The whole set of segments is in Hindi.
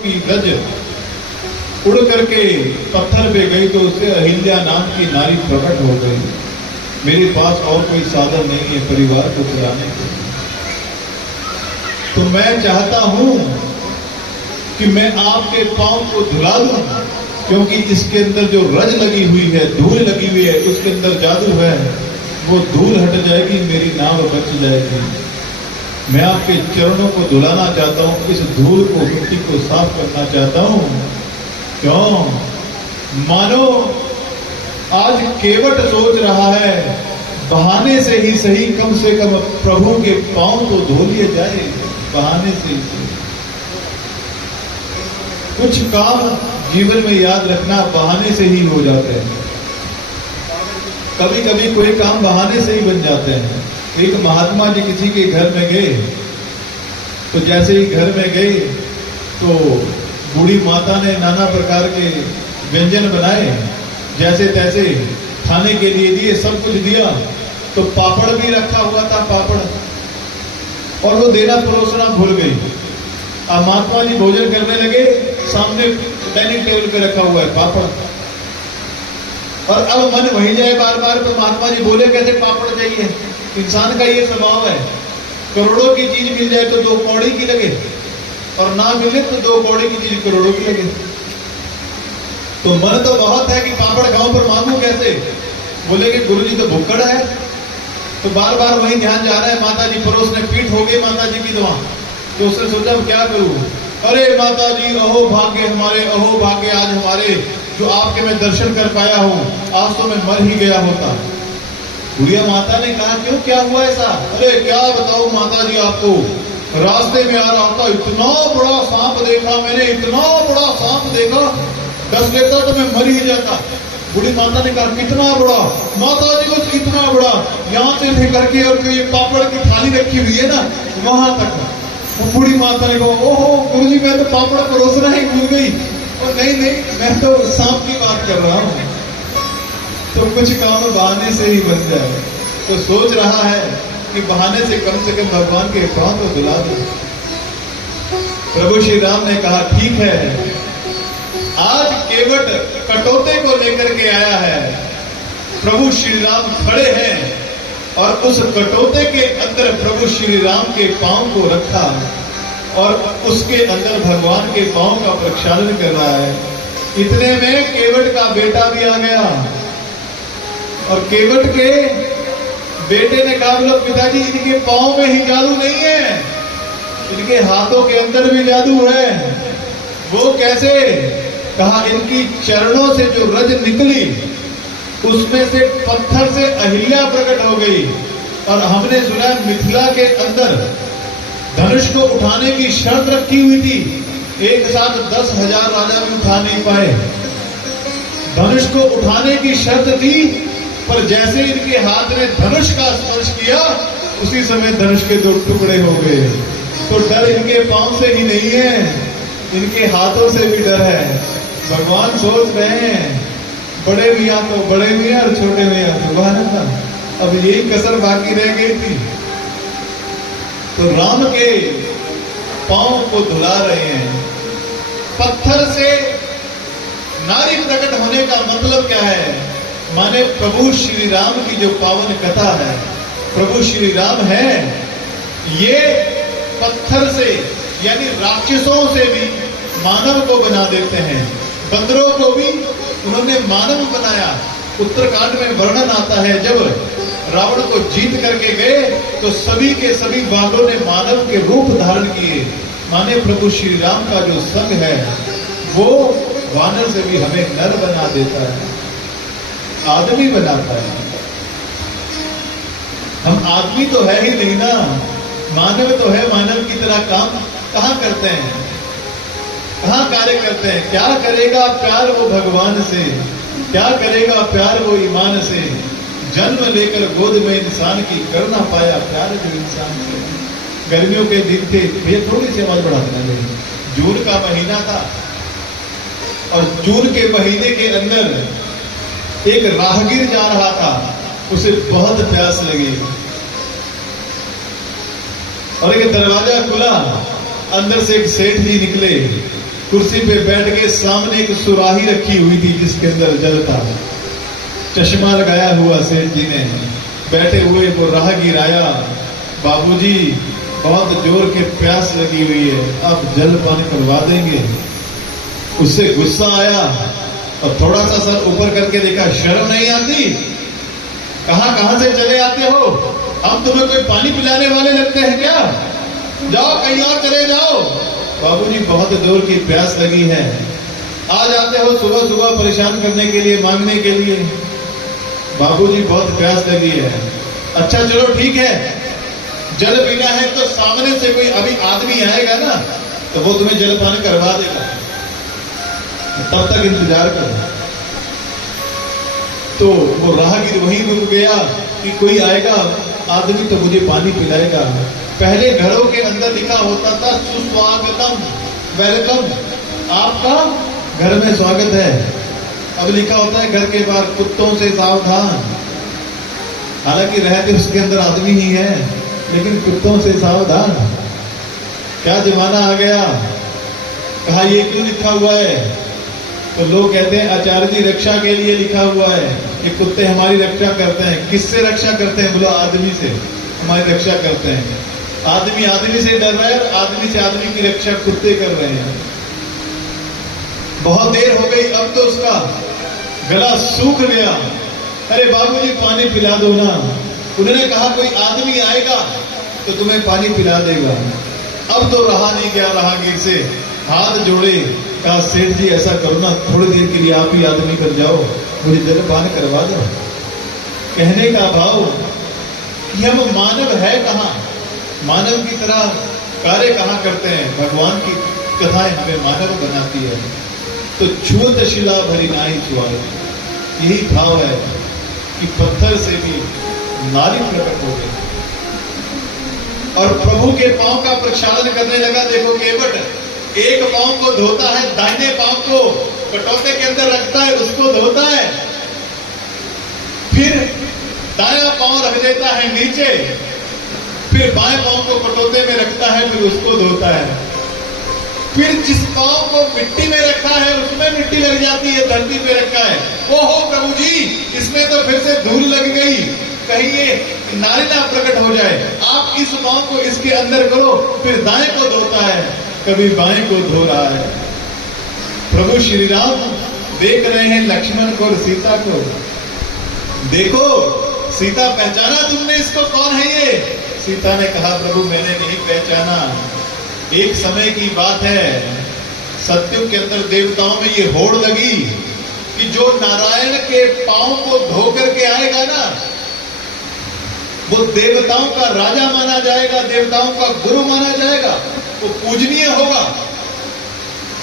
की रज उड़ करके पत्थर पे गई तो उससे अहिल्या नाम की नारी प्रकट हो गई। मेरे पास और कोई साधन नहीं है परिवार को चलाने के, तो मैं चाहता हूं कि मैं आपके पांव को धुला दूं, क्योंकि इसके अंदर जो रज लगी हुई है, धूल लगी हुई है, उसके अंदर जादू है, वो धूल हट जाएगी, मेरी नाव बच जाएगी। मैं आपके चरणों को धुलाना चाहता हूं, इस धूल को, मिट्टी को साफ करना चाहता हूं। क्यों? मानो आज केवट सोच रहा है बहाने से ही सही, कम से कम प्रभु के पांव तो धो लिए जाए, बहाने से ही सही। कुछ काम जीवन में याद रखना बहाने से ही हो जाते हैं। कभी कभी कोई काम बहाने से ही बन जाते हैं। एक महात्मा जी किसी के घर में गए, तो जैसे ही घर में गए तो बूढ़ी माता ने नाना प्रकार के व्यंजन बनाए, जैसे तैसे खाने के लिए दिए, सब कुछ दिया। तो पापड़ भी रखा हुआ था, पापड़, और वो देना परोसना भूल गई। अब महात्मा जी भोजन करने लगे, सामने डाइनिंग टेबल पे रखा हुआ है पापड़, और अब मन वही जाए बार बार, तो महात्मा जी बोले कैसे पापड़ चाहिए। इंसान का ये स्वभाव है, करोड़ों की चीज मिल जाए तो 2 कौड़ी की लगे, और ना मिले तो 2 कौड़ी की चीज करोड़ों की लगे। तो मन तो बहुत है कि पापड़ खाऊं, पर मांगू कैसे? बोले कि गुरु जी तो भुक्कड़ है। तो बार बार वही ध्यान जा रहा है। माता जी परोसने, पीठ हो गई माता जी की दवा, तो उसने सोचा क्या करूं? अरे माता जी, अहो भाग्य हमारे, अहो भाग्य आज हमारे, जो आपके मैं दर्शन कर पाया हूं, आज तो मैं मर ही गया होता। बुढ़िया माता ने कहा क्यों, क्या हुआ ऐसा? अरे क्या बताऊं माता जी आपको, रास्ते में आ रहा था, इतना बड़ा सांप देखा मैंने, इतना बड़ा सांप देखा, डस लेता तो मैं मर ही जाता। बूढ़ी माता ने कहा कितना बड़ा? माता जी को कितना बड़ा, यहाँ से लेकर के और जो ये पापड़ की थाली रखी हुई है ना, वहां तक। बूढ़ी माता ने कहा ओहो गुरु जी, मैं तो पापड़ परोसना ही भूल गई। और नहीं नहीं, मैं तो सांप की बात कर रहा हूं। तो कुछ काम बहाने से ही बन जाए, तो सोच रहा है कि बहाने से कम भगवान के पांव को धुला दो। प्रभु श्री राम ने कहा ठीक है, आज केवट कटोते को लेकर के आया है। प्रभु श्री राम खड़े हैं और उस कटोते के अंदर प्रभु श्री राम के पांव को रखा, और उसके अंदर भगवान के पांव का प्रक्षालन कर रहा है। इतने में केवट का बेटा भी आ गया, और केवट के बेटे ने कहा बोलो पिताजी, इनके पांव में ही जादू नहीं है, इनके हाथों के अंदर भी जादू है। वो कैसे? कहा इनकी चरणों से जो रज निकली, उसमें से पत्थर से अहिल्या प्रकट हो गई। और हमने सुना मिथिला के अंदर धनुष को उठाने की शर्त रखी हुई थी, एक साथ 10,000 राजा भी उठा नहीं पाए। धनुष को उठाने की शर्त थी, पर जैसे इनके हाथ ने धनुष का स्पर्श किया, उसी समय धनुष के 2 टुकड़े हो गए। तो डर इनके पांव से ही नहीं है, इनके हाथों से भी डर है। भगवान सोच रहे हैं बड़े मियाँ तो बड़े मियाँ और छोटे मियाँ सुभान अल्लाह, अब यही कसर बाकी रह गई थी। तो राम के पांव को धुला रहे हैं। पत्थर से नारी प्रकट होने का मतलब क्या है? माने प्रभु श्री राम की जो पावन कथा है, प्रभु श्री राम है, ये पत्थर से यानी राक्षसों से भी मानव को बना देते हैं। बंदरों को भी उन्होंने मानव बनाया। उत्तरकांड में वर्णन आता है, जब रावण को जीत करके गए तो सभी के सभी बानरों ने मानव के रूप धारण किए। माने प्रभु श्री राम का जो संग है वो वानर से भी हमें नर बना देता है, आदमी बनाता है। हम आदमी तो है ही नहीं ना, मानव तो है। मानव की तरह काम कहां करते हैं, कहां कार्य करते हैं? क्या करेगा प्यार वो भगवान से, क्या करेगा प्यार वो ईमान से। जन्म लेकर गोद में इंसान की कर ना पाया प्यार जो इंसान से। गर्मियों के दिन थे, भैया थोड़ी सी आवाज बढ़ा देना, जून का महीना था, और जून के महीने के अंदर एक राहगीर जा रहा था, उसे बहुत प्यास लगी, और एक दरवाजा खुला, अंदर से एक सेठ जी निकले। कुर्सी पे बैठ के सामने एक सुराही रखी हुई थी जिसके अंदर जल था। चश्मा लगाया हुआ सेठ जी ने बैठे हुए वो राहगीर आया, बाबूजी बहुत जोर के प्यास लगी हुई है, अब जल पान करवा देंगे। उससे गुस्सा आया और थोड़ा सा सर ऊपर करके देखा, शर्म नहीं आती? कहां से चले आते हो? हम तुम्हें कोई पानी पिलाने वाले लगते हैं क्या? जाओ कहीं और चले जाओ। बाबूजी बहुत जोर की प्यास लगी है, आ जाते हो सुबह सुबह परेशान करने के लिए, मांगने के लिए। बाबूजी बहुत प्यास लगी है। अच्छा चलो ठीक है, जल पीना है तो सामने से कोई अभी आदमी आएगा ना तो वो तुम्हें जल पान करवा देगा, तब तक इंतजार करो। तो वो राहगीर वहीं रुक गया कि कोई आएगा आदमी तो मुझे पानी पिलाएगा। पहले घरों के अंदर लिखा होता था सुस्वागतम, वेलकम, आपका घर में स्वागत है। अब लिखा होता है घर के बाहर कुत्तों से सावधान। हालांकि रहते उसके अंदर आदमी ही है, लेकिन कुत्तों से सावधान। क्या जमाना आ गया। कहा ये क्यों लिखा हुआ है? तो लोग कहते हैं आचार्य जी रक्षा के लिए लिखा हुआ है, ये कुत्ते हमारी रक्षा करते हैं। किससे रक्षा करते हैं? बोलो आदमी से हमारी रक्षा करते हैं। आदमी आदमी से डर रहा है और आदमी से आदमी की रक्षा कुत्ते कर रहे हैं। बहुत देर हो गई, अब तो उसका गला सूख गया। अरे बाबूजी पानी पिला दो ना। उन्होंने कहा कोई आदमी आएगा तो तुम्हें पानी पिला देगा। अब तो रहा नहीं गया राहगीर से, हाथ जोड़े, कहा सेठ जी ऐसा करो ना, थोड़ी देर के लिए आप ही आदमी कर जाओ, मुझे जल पान करवा दो। कहने का भाव कि हम मानव है कहां, मानव की तरह कार्य कहां करते हैं। भगवान की कथाएं हमें मानव बनाती है। तो छुअत शिला भरी नाई छुआए, यही भाव है कि पत्थर से भी नारी प्रकट हो गई और प्रभु के पांव का प्रक्षालन करने लगा। देखो केवट एक पांव को धोता है, दाहिने पांव को कटोते के अंदर रखता है, उसको धोता है, फिर दायां पांव रख देता है नीचे, फिर बाएं पांव को कटोते में रखता है, फिर उसको धोता है। फिर जिस पांव को मिट्टी में रखा है उसमें मिट्टी लग जाती है, धरती पे रखा है, ओहो प्रभु जी इसमें तो फिर से धूल लग गई, कहीं ये नारी ना प्रकट हो जाए। आप इस पांव को इसके अंदर करो, फिर दाएं को धोता है, कभी बाएं को धो रहा है। प्रभु श्री राम देख रहे हैं लक्ष्मण को और सीता को। देखो सीता, पहचाना तुमने इसको? कौन है ये? सीता ने कहा प्रभु मैंने नहीं पहचाना। एक समय की बात है, सत्युग के अंदर देवताओं में ये होड़ लगी कि जो नारायण के पांव को धो करके आएगा ना वो देवताओं का राजा माना जाएगा, देवताओं का गुरु माना जाएगा, वो पूजनीय होगा।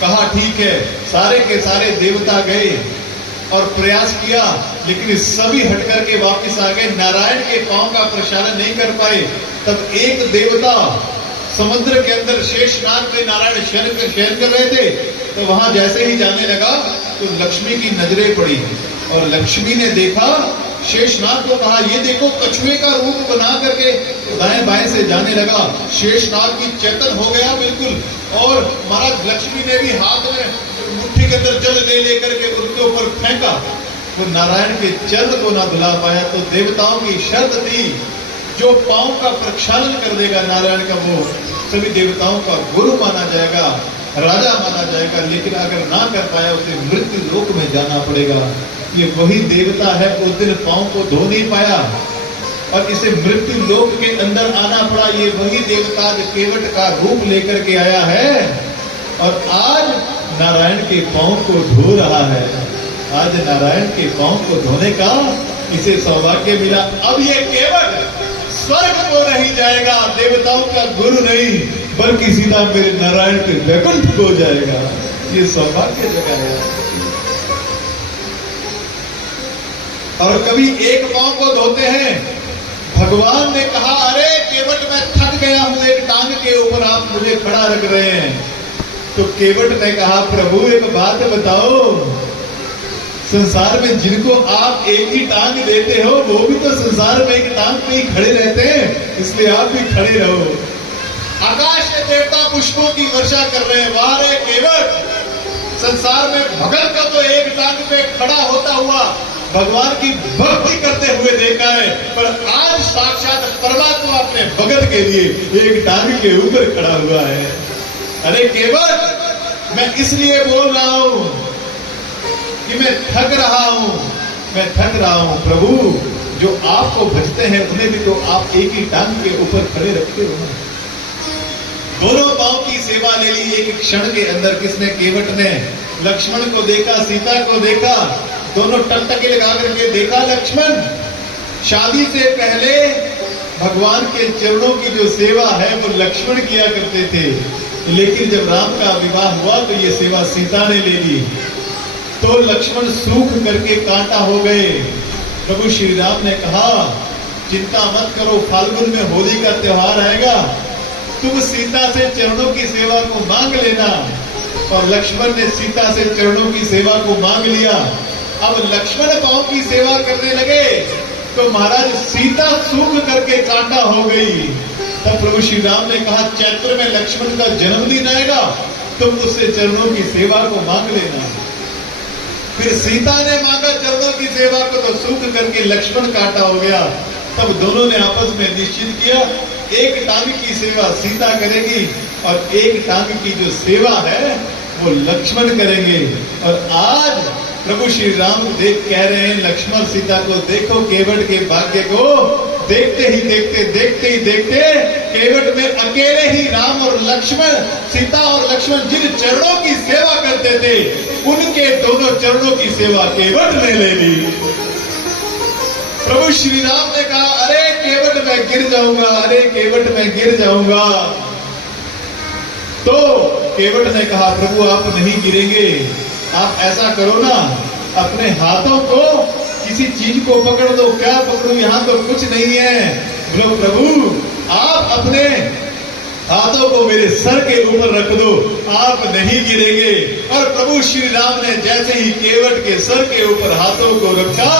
कहा ठीक है, सारे के सारे देवता गए और प्रयास किया, लेकिन सभी हट करके वापस आ गए, नारायण के पांव का प्रक्षालन नहीं कर पाए। तब एक देवता समुद्र के अंदर शेषनाग पे नारायण शयन कर रहे थे, तो वहां जैसे ही जाने लगा तो लक्ष्मी की नजरें पड़ी और लक्ष्मी ने देखा शेषनाग को, कहा ये देखो कछुए का रूप बना करके दाएं बाएं से जाने लगा। शेषनाग की चेतन हो गया बिल्कुल, और महाराज लक्ष्मी ने भी हाथ में मुट्ठी के अंदर जल ले करके उनके ऊपर फेंका। वो नारायण के चरण को ना धुला पाया। तो देवताओं की शर्त थी जो पांव का प्रक्षालन कर देगा नारायण का, वो सभी देवताओं का गुरु माना जाएगा, राजा माना जाएगा। लेकिन अगर ना कर पाया उसे मृत्यु लोक में जाना पड़ेगा। ये वही देवता है, उस दिन पांव को धो नहीं पाया और इसे मृत्यु लोक के अंदर आना पड़ा। ये वही देवता केवट का रूप लेकर के आया है और आज नारायण के पांव को धो रहा है। आज नारायण के पांव को धोने का इसे सौभाग्य मिला। अब ये केवट स्वर्ग को नहीं जाएगा, देवताओं का गुरु नहीं, बल्कि सीधा मेरे नारायण के वैकुंठ को जाएगा। ये सौभाग्य जगह है। और कभी एक पांव को धोते हैं, भगवान ने कहा अरे केवट मैं थक गया हूं, एक टांग के ऊपर आप मुझे खड़ा रख रहे हैं। तो केवट ने कहा प्रभु एक बात बताओ, संसार में जिनको आप एक ही टांग देते हो वो भी तो संसार में एक टांग पे ही खड़े रहते हैं, इसलिए आप भी खड़े रहो। आकाश के देवता पुष्पों की वर्षा कर रहे हैं, वाह रे केवट भगत का तो एक टांग पे खड़ा होता हुआ भगवान की भक्ति करते हुए देखा है, पर आज साक्षात परमात्मा अपने भगत के लिए एक टांग के ऊपर खड़ा हुआ है। अरे केवट, मैं इसलिए बोल रहा हूं कि मैं थक रहा हूं प्रभु। जो आपको भजते हैं उन्हें भी तो आप एक ही टांग के ऊपर खड़े रखते हो। दोनों पांव की सेवा ले ली एक क्षण के अंदर। किसने? केवट ने। लक्ष्मण को देखा, सीता को देखा, दोनों टकटकी लगा करके देखा। लक्ष्मण शादी से पहले भगवान के चरणों की जो सेवा है वो लक्ष्मण किया करते थे, लेकिन जब राम का विवाह हुआ तो ये सेवा सीता ने ले ली। तो लक्ष्मण सूख करके कांटा हो गए। प्रभु श्री राम ने कहा, चिंता मत करो, फाल्गुन में होली का त्योहार आएगा, तुम सीता से चरणों की सेवा को मांग लेना। और लक्ष्मण ने सीता से चरणों की सेवा को मांग लिया। अब लक्ष्मण पांव की सेवा करने लगे तो महाराज सीता सूख करके कांटा हो गई। तब प्रभु श्री राम ने कहा, चैत्र में लक्ष्मण का जन्मदिन आएगा, तुम उससे चरणों की सेवा को मांग लेना। फिर सीता ने मांगा चरणों की सेवा को, तो सूख करके लक्ष्मण कांटा हो गया। तब दोनों ने आपस में निश्चित किया, एक टांग की सेवा सीता करेगी और एक टांग की जो सेवा है वो लक्ष्मण करेंगे। और आज प्रभु श्री राम कह रहे हैं लक्ष्मण सीता को, देखो केवट के भाग्य को। देखते ही देखते केवट में अकेले ही राम और लक्ष्मण, सीता और लक्ष्मण जिन चरणों की सेवा करते थे उनके दोनों चरणों की सेवा केवट ने ले ली। प्रभु श्री राम ने कहा, अरे केवट मैं गिर जाऊंगा, अरे केवट मैं गिर जाऊंगा। तो केवट ने कहा, प्रभु आप नहीं गिरेंगे, आप ऐसा करो ना, अपने हाथों को किसी चीज को पकड़ दो। क्या पकड़ू, यहां तो कुछ नहीं है। बोलो प्रभु आप अपने हाथों को मेरे सर के ऊपर रख दो, आप नहीं गिरेंगे। और प्रभु श्री राम ने जैसे ही केवट के सर के ऊपर हाथों को रखा,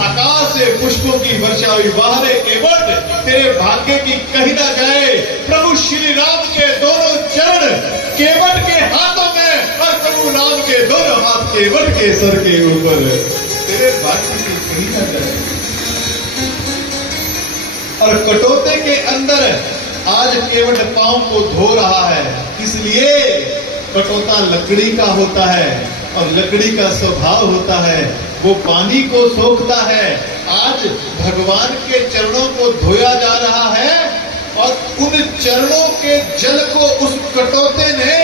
आकाश से पुष्पों की वर्षा हुई। बाहरे केवट, तेरे भाग्य की कहीं ना जाए। प्रभु श्री राम के दोनों चरण केवट के हाथों में और प्रभु राम के दोनों हाथ केवट के सर के ऊपर, तेरे भाग्य की कहीं ना जाए। और कटोते के अंदर आज केवट पांव को धो रहा है, इसलिए कटोता लकड़ी का होता है और लकड़ी का स्वभाव होता है, वो पानी को सोखता है। आज भगवान के चरणों को धोया जा रहा है और उन चरणों के जल को उस कटोते ने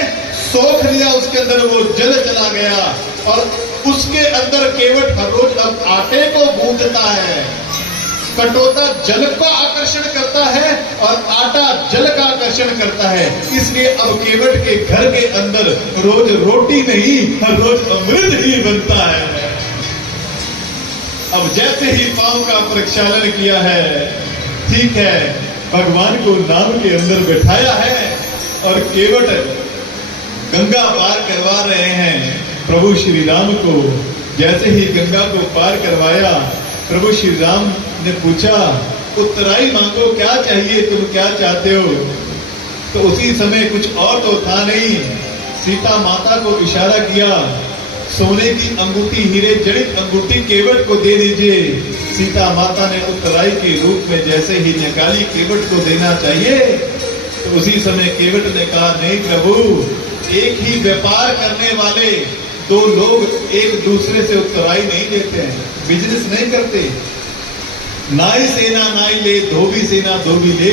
सोख लिया, उसके अंदर वो जल चला गया और उसके अंदर केवट हर रोज अब आटे को गूंथता है। कटोता जल का आकर्षण करता है और आटा जल का आकर्षण करता है, इसलिए अब केवट के घर के अंदर रोज रोटी नहीं, हर रोज अमृत ही बनता है। अब जैसे ही पांव का प्रक्षालन किया है, ठीक है, भगवान को नाम के अंदर बैठाया है और केवट गंगा पार करवा रहे हैं प्रभु श्री राम को। जैसे ही गंगा को पार करवाया, प्रभु श्री राम ने पूछा, उत्तराई मांगो, क्या चाहिए, तुम क्या चाहते हो? तो उसी समय कुछ और तो था नहीं, सीता माता को इशारा किया, सोने की अंगूठी, हीरे जड़ित अंगूठी केवट को दे दीजिए। सीता माता ने उत्तराई के रूप में जैसे ही निकाली, केवट को देना चाहिए, तो उसी समय केवट ने कहा, नहीं प्रभु, एक ही व्यापार करने वाले दो लोग एक दूसरे से उत्तराई नहीं देते हैं, बिजनेस नहीं करते। नाई सेना नाई ले, धोबी सेना धोबी ले।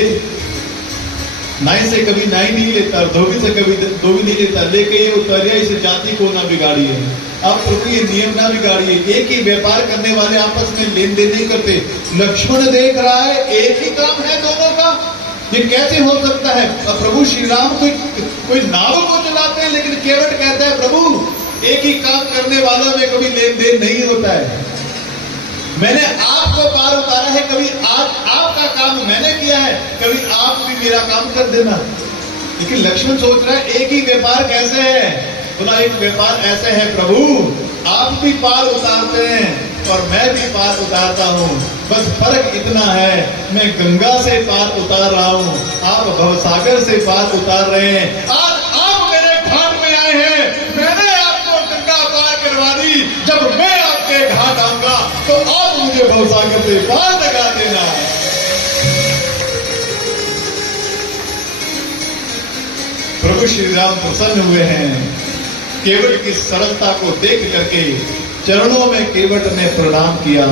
नाई से कभी नाई नहीं लेता, धोबी से कभी धोबी नहीं लेता, लेके ये उतरिया, इस जाति को ना बिगाड़िए। आप प्रभु ये नियम ना बिगाड़िए। एक ही व्यापार करने वाले आपस में लेन देन नहीं करते। लक्ष्मण देख रहा है, एक ही काम है दोनों का, ये कैसे हो सकता है? प्रभु श्री राम कोई नाव को चलाते हैं, लेकिन केवट कहता है, प्रभु एक ही काम करने वालों में कभी लेन देन नहीं होता है। मैंने आपको पार उतारा है, कभी आज आपका काम मैंने किया है, कभी आप भी मेरा काम कर देना। लेकिन लक्ष्मण सोच रहा है, एक ही व्यापार कैसे है? बोला, एक व्यापार ऐसे है प्रभु, आप भी पार उतारते हैं और मैं भी पार उतारता हूँ, बस फर्क इतना है, मैं गंगा से पार उतार रहा हूँ, आप भवसागर से पार उतार रहे हैं। आज आप मेरे घाट में आए हैं, मैंने आपको गंगा पार मुझे भवसागर से पार लगा देना। प्रभु श्री राम प्रसन्न हुए हैं। केवट की सरलता को देख करके चरणों में केवट ने प्रणाम किया।